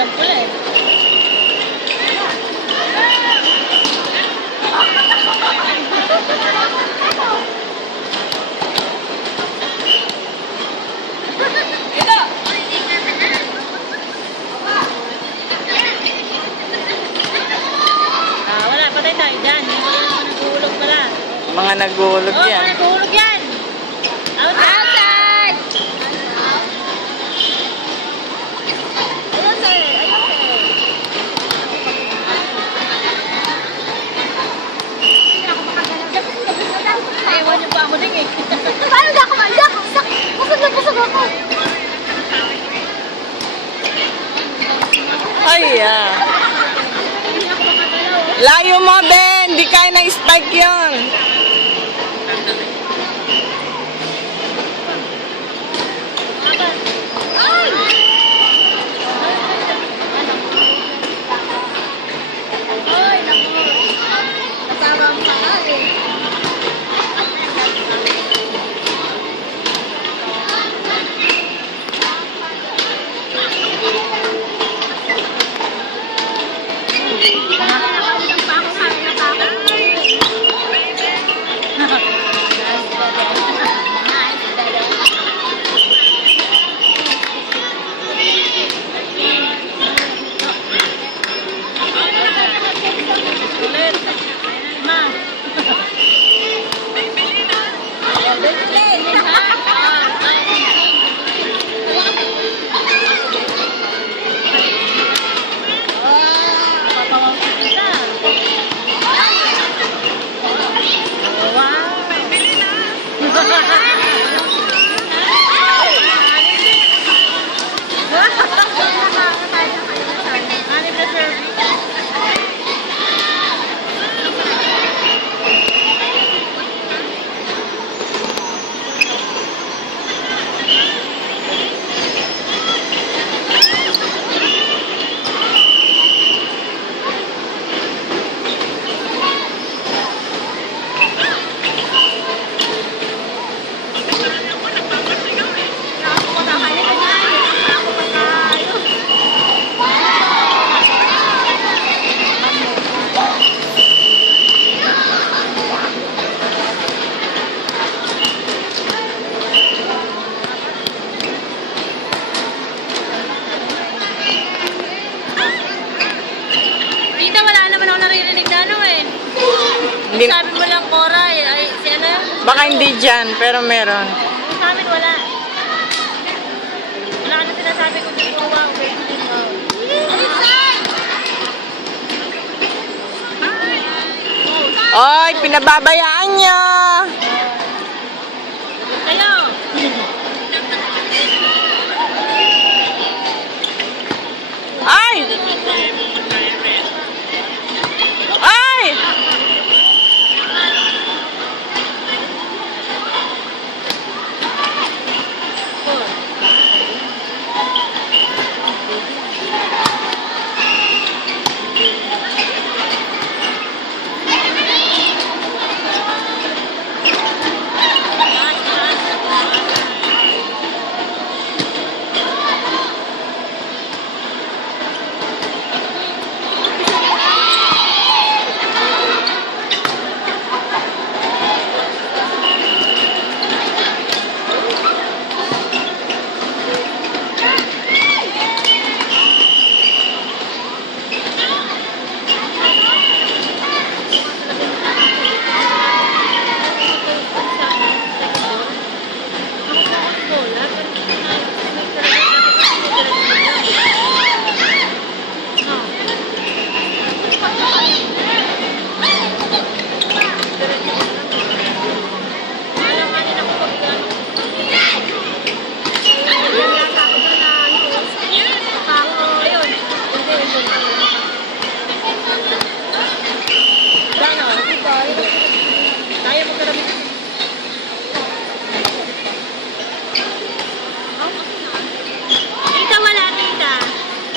Pulang-pula eh. Wala, patay tayo dyan. Nagulog pala. Mga nagulog yan. Mga nagulog yan. Outside! Ayun, sir. Ayun, sir. Ewan niyo pa ako din eh. Paano na ako maiyak? Pusog na pusog ako. Ay, layo mo, Ben! Di kaya na spike yun. Sabi mo lang, Cora, ay, si ano? Baka hindi dyan, pero meron. Sa amin, wala. Wala ka na sinasabi kung dito, wow, waiting, wow. Oy, pinababayaan niyo! Kayo! Ay! Ay!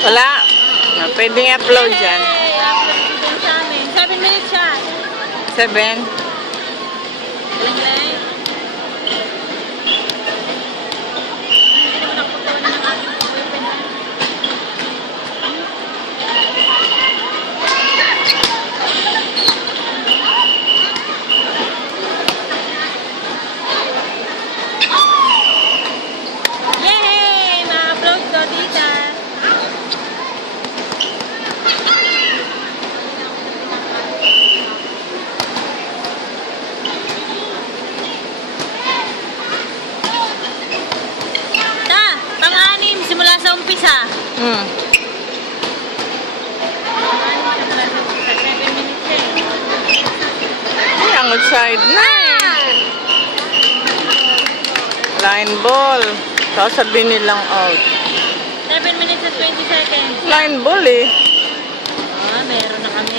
Wala. Pwedeng upload dyan. Upload dito sa amin. 7 minutes siya. 7. Lang. Hindi naman ako pagkawan ng aking boyfriend. Outside na eh. Line ball. Sasabihin nilang out. 7 minutes and 20 seconds. Line ball eh. Meron na kami.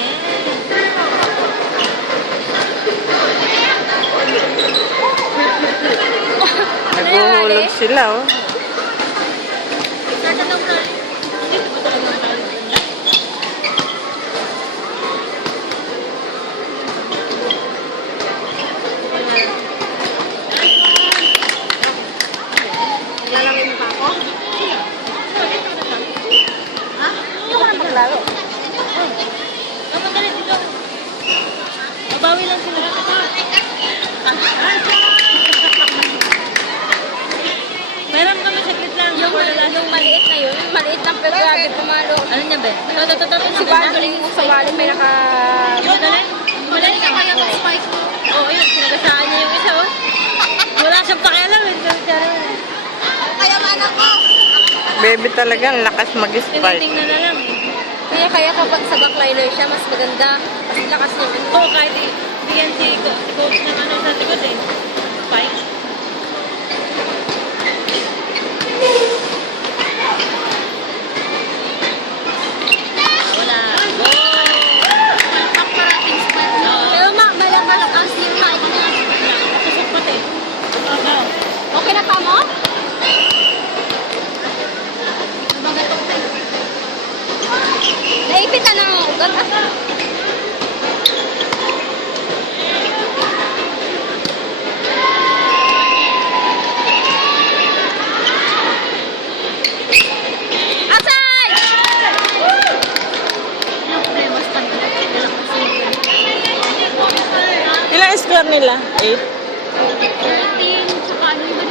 Naghuhulog sila oh. Tatanong na. Dito ba talaga ang Lalangin mo pa ako? Ha? Ito ka na maglaro. Magalit dito. Mabawi lang sila. Meron kami saglit lang. Yung maliit na yun, yung maliit lang pero grabe pumalo. Ano niya, be? Ito. Si Bartolin mo sa bali may naka... Yung dali? Maliit na kaya ng spice mo. Oo, yun. Sinagasaan niya yung isa, oh. Wala siyang pakialam. Kaya manak ko. Baby talaga, ang lakas mag-spike. Tinitingnan na lang. Kaya kapag sa backliner siya, mas maganda. Mas lakas niya. Oo, kahit bigyan si coach ng ano sa likod eh. Spike. Wala. Pero malakas ang spike niya. Susok pati. Okay na pa mo? Naipit na ng ugat. Asay! Yung problema sa kanila. Ilang score nila? 8? 13, tsaka ano yung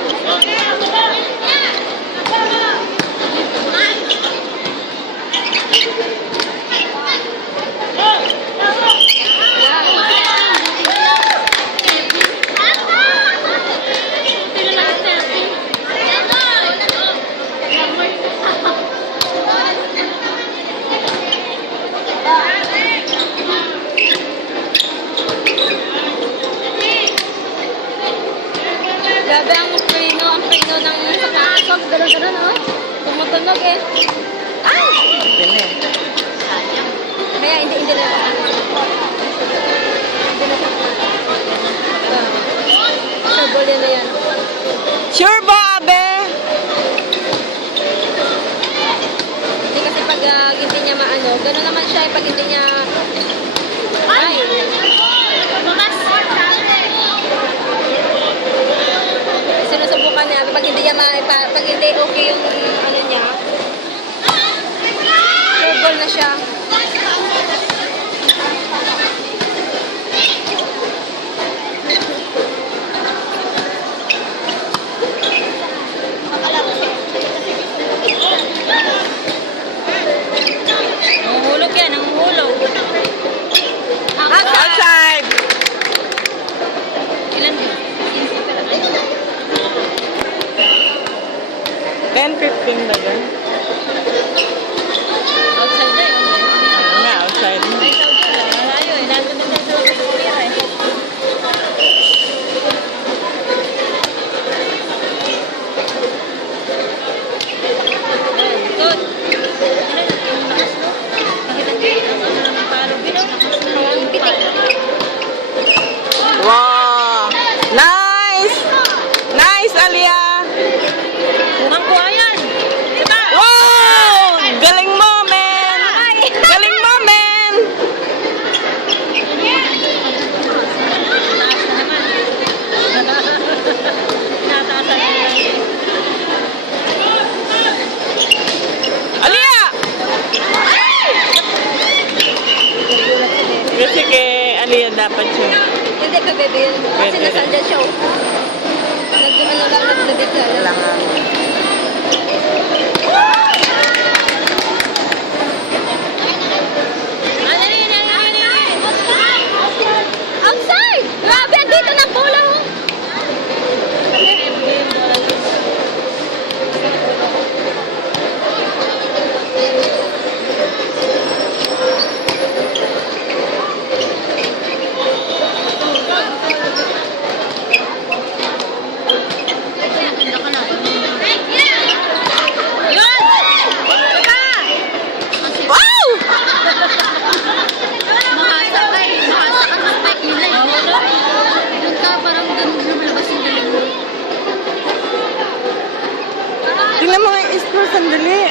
Grabe ang preno ng sakasok. Gano'n, oh. Tumutunog eh. Ay! Hindi eh. Kaya hindi na siya. Hindi na siya. Sa bole na yan. Sure ba, Abe? Hindi kasi pag hindi niya maano, gano'n naman siya pag hindi niya... Ay! Sinusubukan niya pag hindi niya pag hindi okay yung ano niya. Ball na siya. Nanguhulog yan, nanguhulog. Outside! Ilan din? 10-15 ba dyan? Outside na yun. Ano nga, outside. Ay, Saudi, malayo eh. Nandun na tayo sa tira eh. Good. Wow! Nice! Nice, Alia! Mukhang kuha yan. Diba? Wow! Galing mo, men! Galing mo, men! Taas na naman. Tinataas na naman. Alia! Kasi kay Alia dapat siya. Hindi pa bebe yun. Kasi Pwede nasa rin. dyan siya. Nag-ano lang, nagbibigla lang. Kailangan. Outside! Grabe, dito ng bola mo. score, sandali.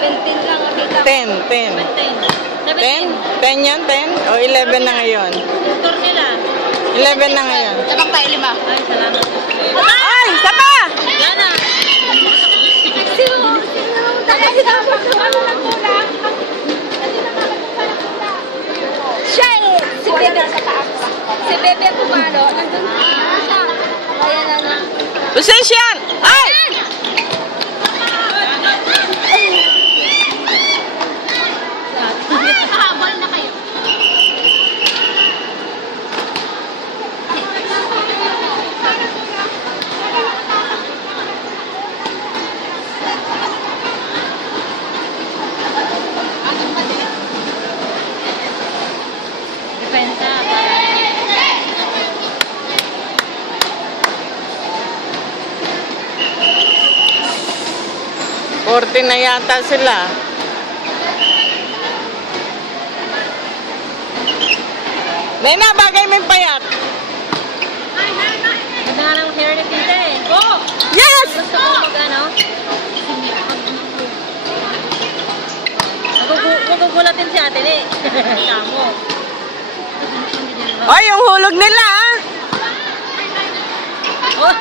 17 lang ang kita. 10, 10. 10? 10 yan, 10? O 11 na ngayon. Score nila. 11 na ngayon. Sabang tayo 5. Ay, salamat. Ay, isa pa! Yan na. Si Bebe sa taas. Si Bebe pumalo. Nandun siya. Ayan na. Position! Ay! Habol na kayo. Depensa. 40 na yata sila. Nena, bagay may payat. Ganda nga ng hair ni Tita eh. Oh! Yes! Gusto ko mag ano? Magugulatin si ate eh. Tamo. Ay, yung hulog nila, ah. Oh!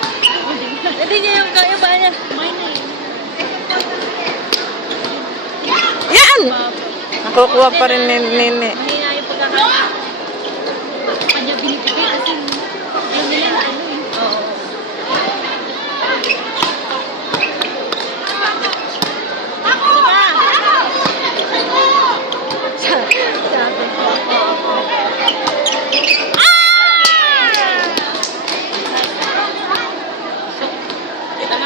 Hindi niya yung ba niya. Yan! Nakukuha pa rin ni Nene. Mahina yung pagkakita. Kanya binibigay kasi ayun nila na ano eh. Oo.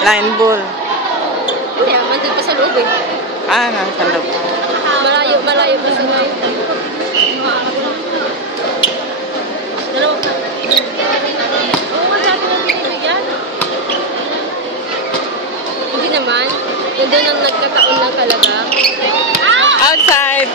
Line ball. Hindi, mandun pa sa loob eh. Ah, nasa loob. Malayo pa sa loob. Dalawa. Oo, sabi ng binibigyan. Hindi naman. Nandun ang nagkataon ng talaga. Outside.